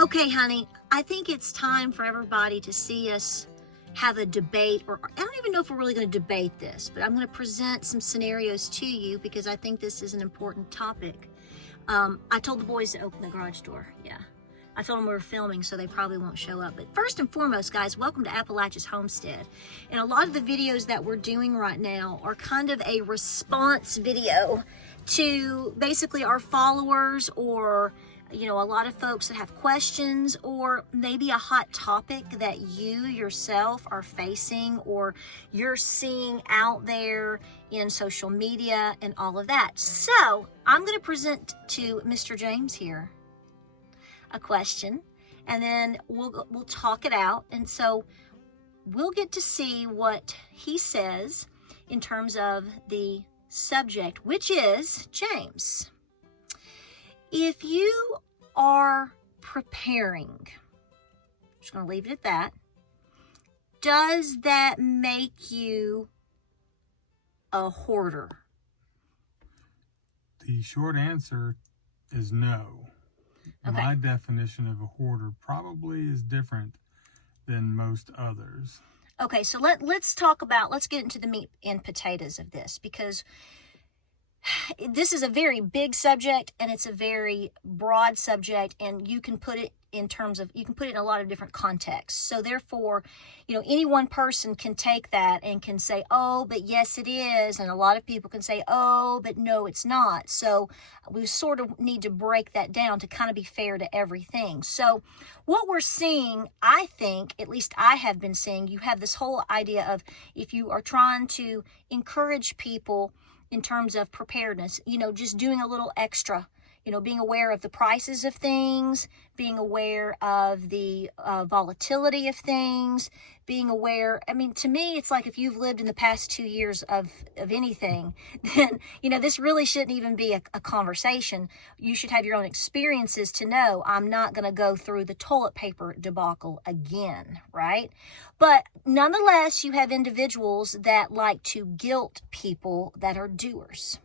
Okay, honey, I think it's time for everybody to see us have a debate, or I don't even know if we're really going to debate this, but I'm going to present some scenarios to you because I think this is an important topic. I told the boys to open the garage door. Yeah. I told them we were filming, so they probably won't show up. But first and foremost, guys, welcome to Appalachia's Homestead. And a lot of the videos that we're doing right now are kind of a response video to basically our followers, or a lot of folks that have questions, or maybe a hot topic that you yourself are facing or you're seeing out there in social media and all of that. So I'm going to present to Mr. James here a question, and then we'll talk it out. And so we'll get to see what he says in terms of the subject, which is, James, if you are preparing, I'm just going to leave it at that, does that make you a hoarder? The short answer is no. Okay. My definition of a hoarder probably is different than most others. Okay, so let's get into the meat and potatoes of this, because this is a very big subject and it's a very broad subject, and you can put it in a lot of different contexts. So therefore, any one person can take that and can say, oh, but yes, it is. And a lot of people can say, oh, but no, it's not. So we sort of need to break that down to kind of be fair to everything. So what we're seeing, I think, at least I have been seeing, you have this whole idea of, if you are trying to encourage people in terms of preparedness, just doing a little extra, being aware of the prices of things, being aware of the volatility of things, being aware, to me, it's like if you've lived in the past 2 years of anything, then, this really shouldn't even be a conversation. You should have your own experiences to know I'm not going to go through the toilet paper debacle again, right? But nonetheless, you have individuals that like to guilt people that are doers.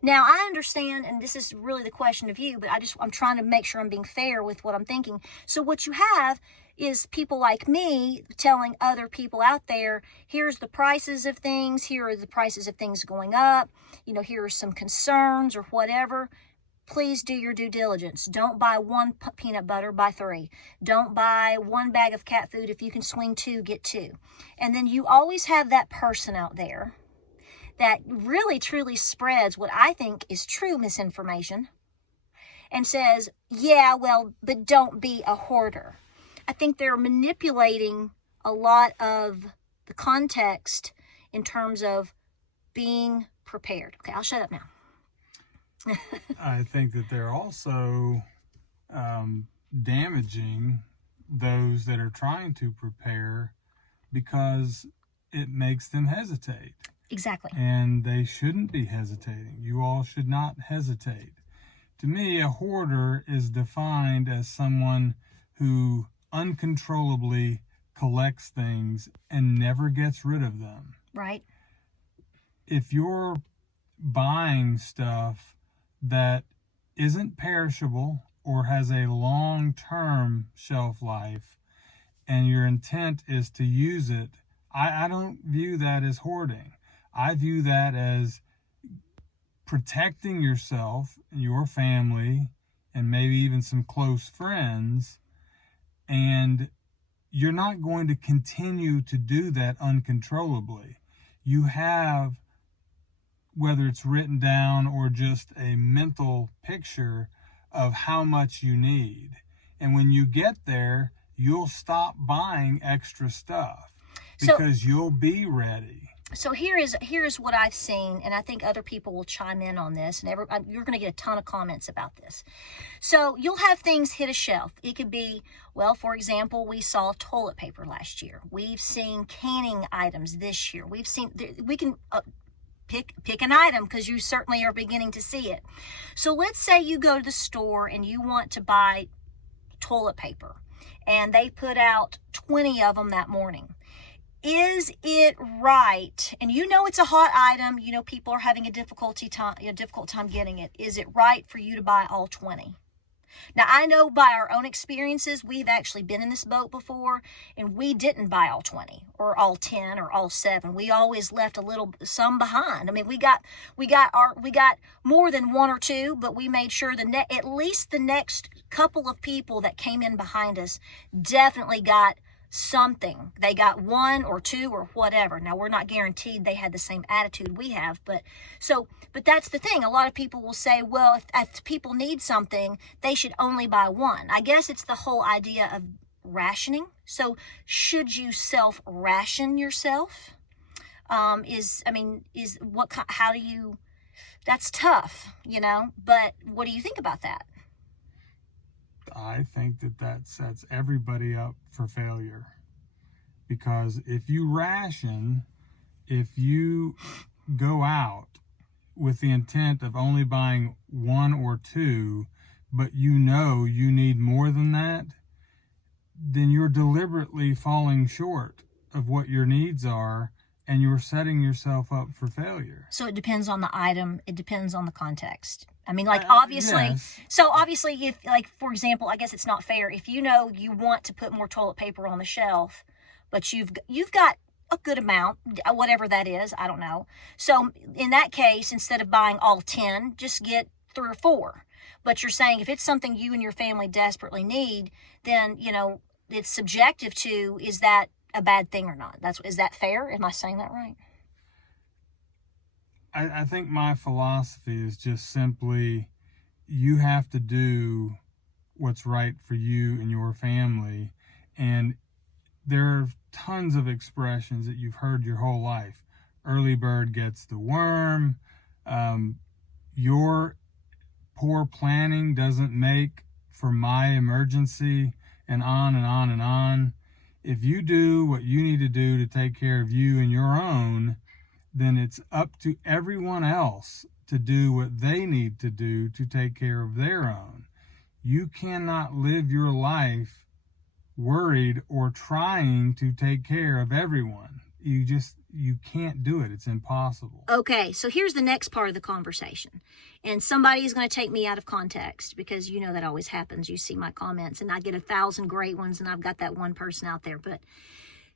Now, I understand, and this is really the question of you, but I'm trying to make sure I'm being fair with what I'm thinking. So what you have is people like me telling other people out there, here's the prices of things, here are the prices of things going up, here are some concerns or whatever. Please do your due diligence. Don't buy one peanut butter, buy 3. Don't buy one bag of cat food. If you can swing 2, get 2. And then you always have that person out there that really truly spreads what I think is true misinformation and says, yeah, well, but don't be a hoarder. I think they're manipulating a lot of the context in terms of being prepared. Okay, I'll shut up now. I think that they're also damaging those that are trying to prepare because it makes them hesitate. Exactly. And they shouldn't be hesitating. You all should not hesitate. To me, a hoarder is defined as someone who uncontrollably collects things and never gets rid of them. Right. If you're buying stuff that isn't perishable or has a long-term shelf life and your intent is to use it, I don't view that as hoarding. I view that as protecting yourself, your family, and maybe even some close friends, and you're not going to continue to do that uncontrollably. You have, whether it's written down or just a mental picture of how much you need. And when you get there, you'll stop buying extra stuff because you'll be ready. So here is what I've seen, and I think other people will chime in on this, and you're going to get a ton of comments about this. So you'll have things hit a shelf. It could be, well, for example, we saw toilet paper last year. We've seen canning items this year. We can pick an item because you certainly are beginning to see it. So let's say you go to the store and you want to buy toilet paper, and they put out 20 of them that morning. Is it right? And it's a hot item. People are having a difficult time getting it. Is it right for you to buy all 20? Now, I know by our own experiences, we've actually been in this boat before, and we didn't buy all 20 or all 10 or all 7. We always left some behind. I mean, we got more than 1 or 2, but we made sure at least the next couple of people that came in behind us definitely got something. They got 1 or 2 or whatever. Now, we're not guaranteed they had the same attitude we have, but that's the thing. A lot of people will say, well, if people need something, they should only buy 1. I guess it's the whole idea of rationing. So should you self-ration yourself? How do you, that's tough, but what do you think about that? I think that sets everybody up for failure, because if you ration, if you go out with the intent of only buying 1 or 2, but you need more than that, then you're deliberately falling short of what your needs are, and you're setting yourself up for failure. So it depends on the item. It depends on the context. I mean, obviously, yes. So obviously, if, for example, I guess it's not fair. If you want to put more toilet paper on the shelf, but you've got a good amount, whatever that is, I don't know. So in that case, instead of buying all 10, just get 3 or 4. But you're saying if it's something you and your family desperately need, then, it's subjective to, is that a bad thing or not? Is that fair? Am I saying that right? I think my philosophy is just simply, you have to do what's right for you and your family. And there are tons of expressions that you've heard your whole life. Early bird gets the worm. Your poor planning doesn't make for my emergency, and on and on and on. If you do what you need to do to take care of you and your own, then it's up to everyone else to do what they need to do to take care of their own. You cannot live your life worried or trying to take care of everyone. You can't do it. It's impossible. Okay, so here's the next part of the conversation. And somebody is going to take me out of context, because that always happens. You see my comments and I get 1,000 great ones, and I've got that one person out there. But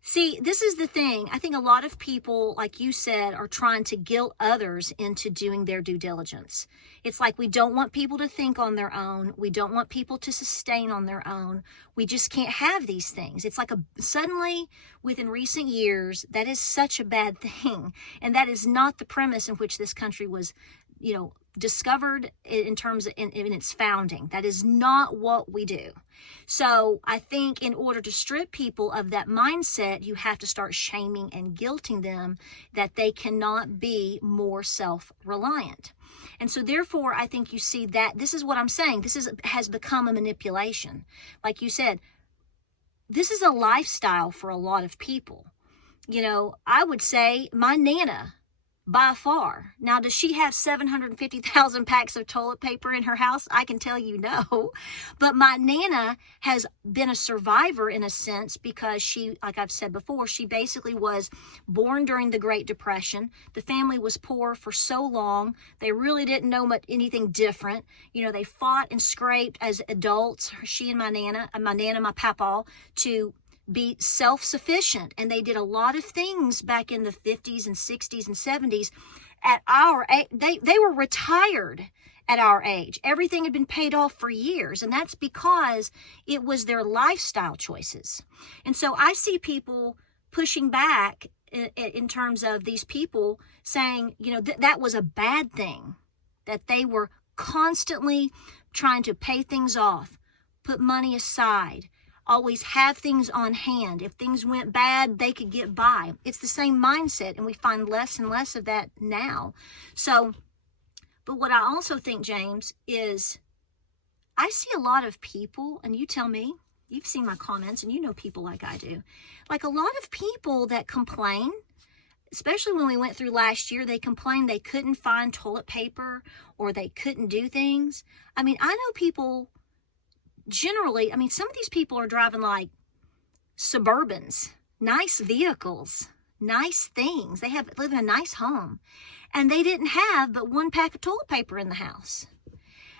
see, this is the thing. I think a lot of people, like you said, are trying to guilt others into doing their due diligence. It's like we don't want people to think on their own. We don't want people to sustain on their own. We just can't have these things. It's like suddenly, within recent years, that is such a bad thing. And that is not the premise in which this country was, discovered in terms of in its founding. That is not what we do. So I think in order to strip people of that mindset, you have to start shaming and guilting them that they cannot be more self-reliant. And so therefore, I think you see that this is what I'm saying. This has become a manipulation. Like you said, this is a lifestyle for a lot of people. I would say my Nana, by far. Now, does she have 750,000 packs of toilet paper in her house? I can tell you no. But my Nana has been a survivor in a sense, because she, like I've said before, she basically was born during the Great Depression. The family was poor for so long. They really didn't know anything different. They fought and scraped as adults, she and my Nana, my Papa, to be self-sufficient, and they did a lot of things back in the 50s and 60s and 70s. At our age, they were retired at our age. Everything had been paid off for years, and that's because it was their lifestyle choices. And so I see people pushing back in terms of these people saying, that was a bad thing, that they were constantly trying to pay things off, put money aside, always have things on hand. If things went bad, they could get by. It's the same mindset, and we find less and less of that now. So, but what I also think, James, is I see a lot of people, and you tell me, you've seen my comments, and you know people like I do, like a lot of people that complain, especially when we went through last year, they complained they couldn't find toilet paper or they couldn't do things. I mean, I know people generally, some of these people are driving like Suburbans, nice vehicles, nice things. They live in a nice home, and they didn't have but 1 pack of toilet paper in the house.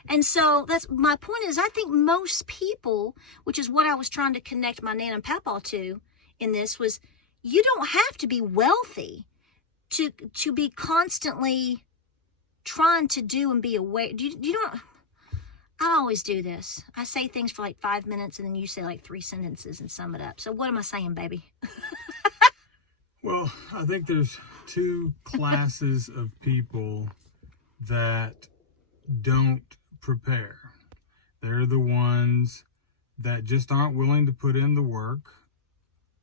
And so that's my point is I think most people, which is what I was trying to connect my Nan and Papa to in this, was you don't have to be wealthy to be constantly trying to do and be aware. You don't, I always do this. I say things for like 5 minutes and then you say like 3 sentences and sum it up. So what am I saying, baby? Well, I think there's two classes of people that don't prepare. They're the ones that just aren't willing to put in the work.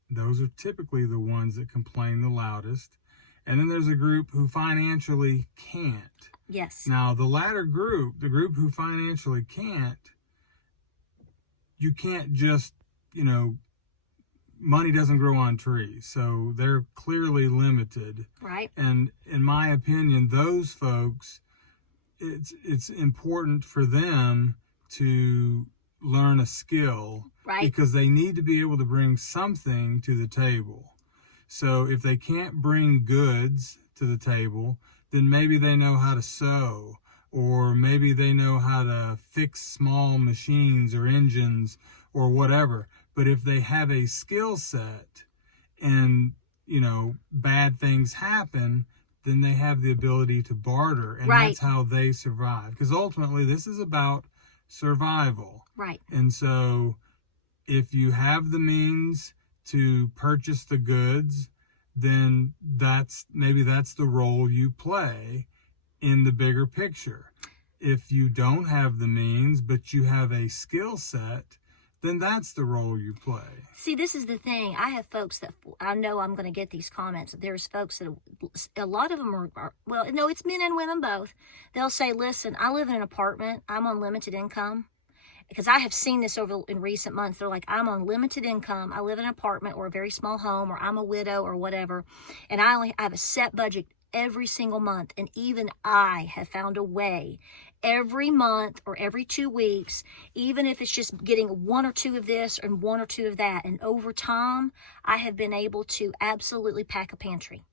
Those are typically the ones that complain the loudest. And then there's a group who financially can't. Yes. Now, the latter group, the group who financially can't, you can't just, money doesn't grow on trees. So they're clearly limited. Right. And in my opinion, those folks, it's important for them to learn a skill. Right. Because they need to be able to bring something to the table. So if they can't bring goods to the table, then maybe they know how to sew, or maybe they know how to fix small machines or engines or whatever. But if they have a skill set and, bad things happen, then they have the ability to barter. And Right. That's how they survive. Because ultimately, this is about survival. Right. And so if you have the means to purchase the goods, then that's the role you play in the bigger picture. If you don't have the means, but you have a skill set, then that's the role you play. See, this is the thing. I have folks that I know I'm going to get these comments. There's folks that a lot of them are, well, no, it's men and women both. They'll say, listen, I live in an apartment. I'm on limited income. Because I have seen this over in recent months. They're like, I'm on limited income. I live in an apartment or a very small home, or I'm a widow or whatever. And I have a set budget every single month. And even I have found a way every month or every 2 weeks, even if it's just getting 1 or 2 of this and 1 or 2 of that. And over time, I have been able to absolutely pack a pantry.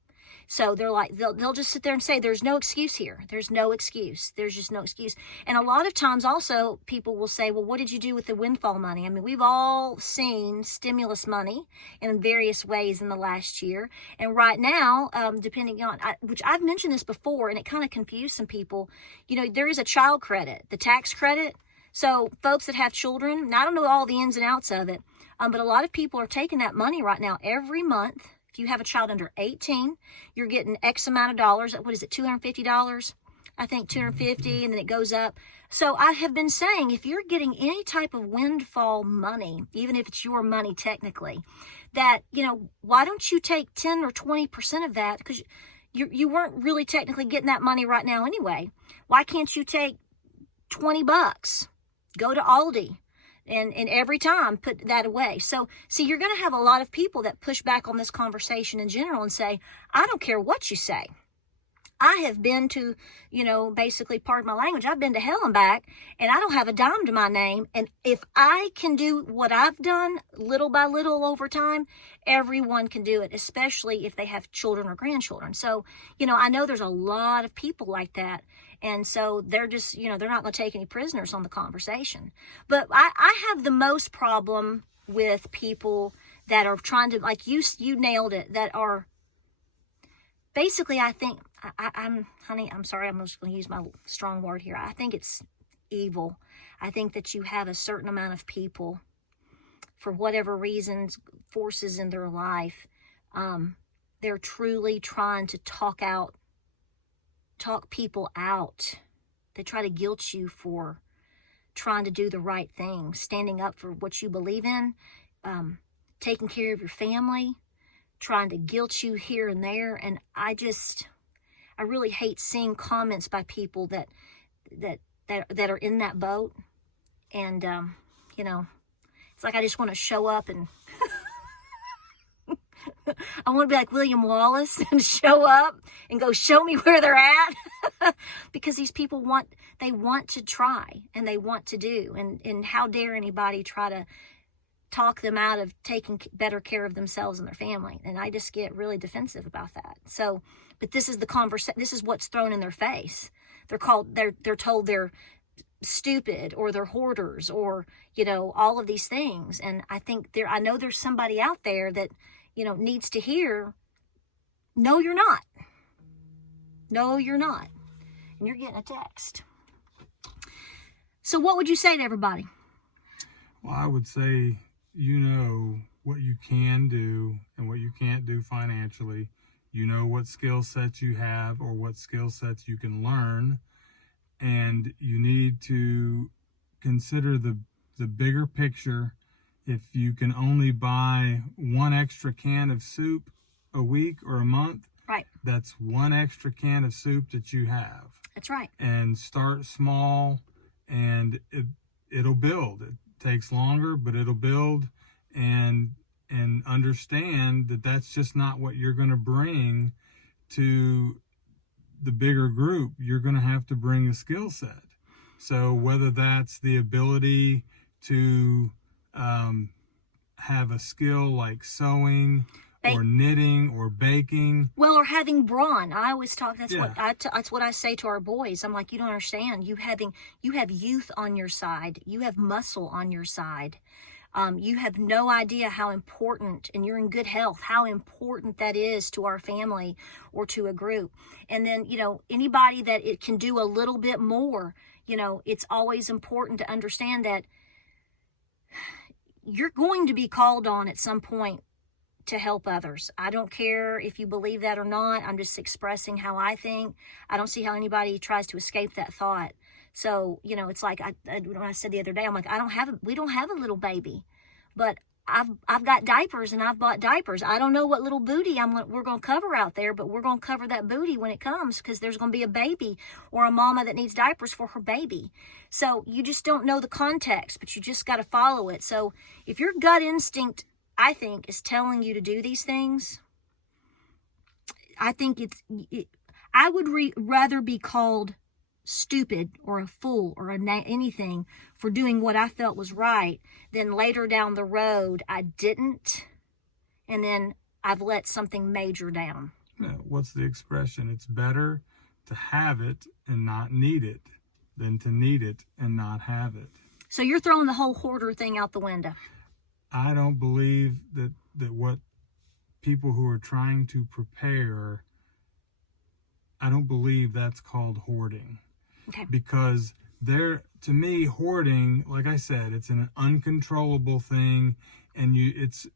So they're like, they'll just sit there and say, there's no excuse here. There's no excuse. There's just no excuse. And a lot of times also people will say, well, what did you do with the windfall money? I mean, we've all seen stimulus money in various ways in the last year. And right now, depending on, which I've mentioned this before, and it kind of confused some people, there is a child credit, the tax credit. So folks that have children, now I don't know all the ins and outs of it, but a lot of people are taking that money right now every month. If you have a child under 18, you're getting X amount of dollars. What is it, $250? I think $250, and then it goes up. So I have been saying, if you're getting any type of windfall money, even if it's your money technically, that, why don't you take 10 or 20% of that? Because you weren't really technically getting that money right now anyway. Why can't you take $20? Go to Aldi. And every time put that away. So, see, you're going to have a lot of people that push back on this conversation in general and say, I don't care what you say. I have been to, basically, pardon my language, I've been to hell and back, and I don't have a dime to my name. And if I can do what I've done little by little over time, everyone can do it, especially if they have children or grandchildren. So, I know there's a lot of people like that. And so they're just, they're not going to take any prisoners on the conversation. But I have the most problem with people that are trying to, like you nailed it, that are basically, I think, I'm sorry, I'm just going to use my strong word here. I think it's evil. I think that you have a certain amount of people, for whatever reasons, forces in their life, they're truly trying to talk people out. They try to guilt you for trying to do the right thing, standing up for what you believe in, taking care of your family, trying to guilt you here and there. And I really hate seeing comments by people that are in that boat. And, it's like I just want to show up and I want to be like William Wallace and show up and go, show me where they're at. Because these people want to try and they want to do. And how dare anybody try to talk them out of taking better care of themselves and their family. And I just get really defensive about that. So, but this is the this is what's thrown in their face. They're told they're stupid, or they're hoarders, or, all of these things. And I know there's somebody out there that, needs to hear, no, you're not. No, you're not. And you're getting a text. So what would you say to everybody? Well, I would say, you know what you can do and what you can't do financially. You know what skill sets you have or what skill sets you can learn. And you need to consider the bigger picture. If you can only buy one extra can of soup a week or a month, right, that's one extra can of soup that you have. That's right. And start small, and it'll build. It takes longer, but it'll build. And understand that that's just not what you're going to bring to the bigger group. You're going to have to bring a skill set. So whether that's the ability to have a skill like sewing or knitting or baking. Well, or having brawn. I always talk. That's what I say to our boys. I'm like, you don't understand. You have youth on your side. You have muscle on your side. You have no idea how important, and you're in good health, how important that is to our family or to a group. And then, anybody that it can do a little bit more, it's always important to understand that you're going to be called on at some point to help others. I don't care if you believe that or not. I'm just expressing how I think. I don't see how anybody tries to escape that thought. So, it's like when I said the other day, I'm like, we don't have a little baby, but I've got diapers and I've bought diapers. I don't know what little booty we're going to cover out there, but we're going to cover that booty when it comes, because there's going to be a baby or a mama that needs diapers for her baby. So you just don't know the context, but you just got to follow it. So if your gut instinct, I think, is telling you to do these things, I think I would rather be called stupid or a fool or anything for doing what I felt was right than later down the road I didn't, and then I've let something major down. What's the expression? It's better to have it and not need it than to need it and not have it. So you're throwing the whole hoarder thing out the window. I don't believe that what people who are trying to prepare, I don't believe that's called hoarding. Okay. Because to me, hoarding, like I said, it's an uncontrollable thing, and it's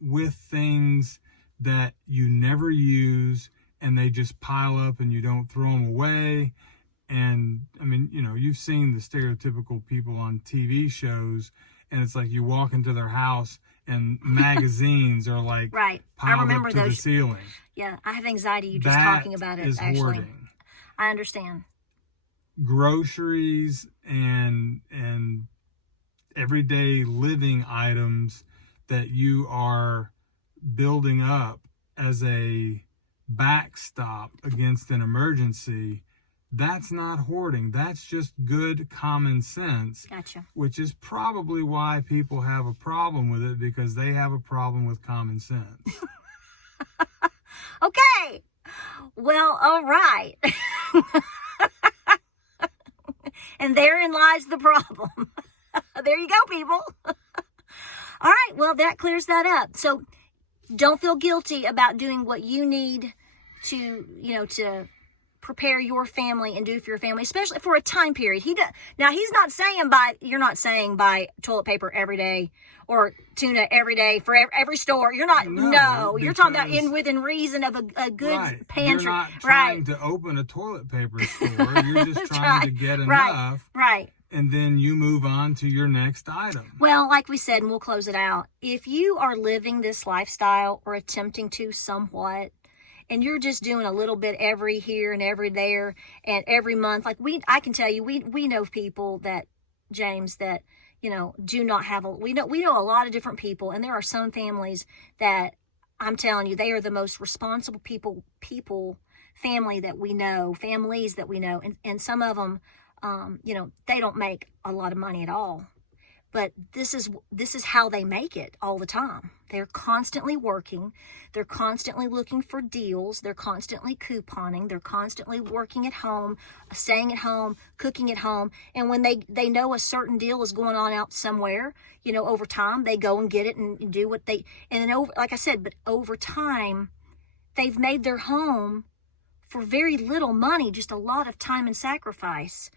with things that you never use, and they just pile up and you don't throw them away. And I mean, you've seen the stereotypical people on TV shows, and it's like you walk into their house and magazines are like right. piled up to the ceiling. Yeah, I have anxiety just talking about it. Is actually, hoarding. I understand. Groceries and everyday living items that you are building up as a backstop against an emergency, that's not hoarding. That's just good common sense. Gotcha. Which is probably why people have a problem with it, because they have a problem with common sense. Okay. Well, all right. And therein lies the problem. There you go, people. All right. Well, that clears that up. So don't feel guilty about doing what you need to, to prepare your family and do for your family, especially for a time period. Now, he's not saying you're not saying buy toilet paper every day or tuna every day for every store. You're not, no, you're talking about within reason of a good pantry. You're not trying to open a toilet paper store. You're just trying to get enough. Right. And then you move on to your next item. Well, like we said, and we'll close it out. If you are living this lifestyle or attempting to somewhat, and you're just doing a little bit every here and every there and every month, I can tell you, we know people that, James, that, do not have we know a lot of different people, and there are some families that I'm telling you, they are the most responsible families that we know, and some of them, they don't make a lot of money at all. But this is how they make it all the time. They're constantly working. They're constantly looking for deals. They're constantly couponing. They're constantly working at home, staying at home, cooking at home. And when they know a certain deal is going on out somewhere, you know, over time, they go and get it and do what they, and then like I said, but over time, they've made their home for very little money, just a lot of time and sacrifice,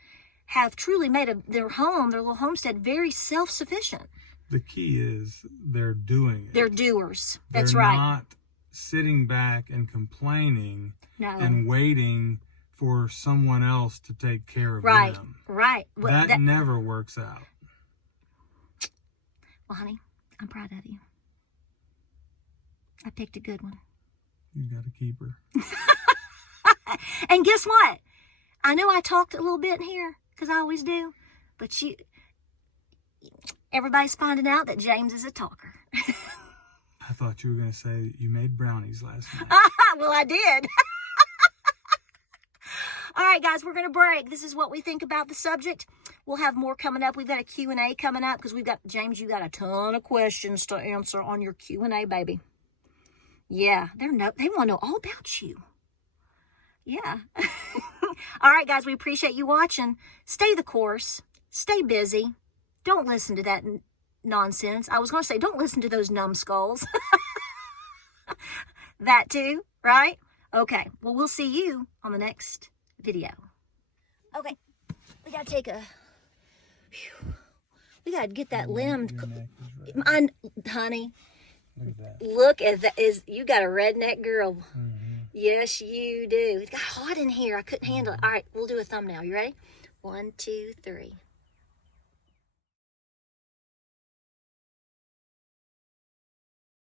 have truly made their home, their little homestead, very self-sufficient. The key is they're doing it. They're doers. That's They're right. not sitting back and complaining No. and waiting for someone else to take care of Right. them. Right. Well, That never works out. well, honey, I'm proud of you. I picked a good one. You got to keep her. And guess what? I know I talked a little bit in here, because I always do, but everybody's finding out that James is a talker. I thought you were going to say you made brownies last night. Well, I did. All right, guys, we're going to break. This is what we think about the subject. We'll have more coming up. We've got a Q&A coming up because James, you got a ton of questions to answer on your Q&A, baby. Yeah, they want to know all about you. Yeah. All right, guys, we appreciate you watching. Stay the course. Stay busy. Don't listen to that nonsense. I was going to say, don't listen to those numbskulls. That too, right? Okay, well, we'll see you on the next video. Okay, we got to take a... We got to get that limb... Honey, Look at that. look at that. You got a redneck girl. Mm-hmm. Yes, you do. It got hot in here. I couldn't handle it. All right, we'll do a thumbnail. You ready? 1, 2, 3.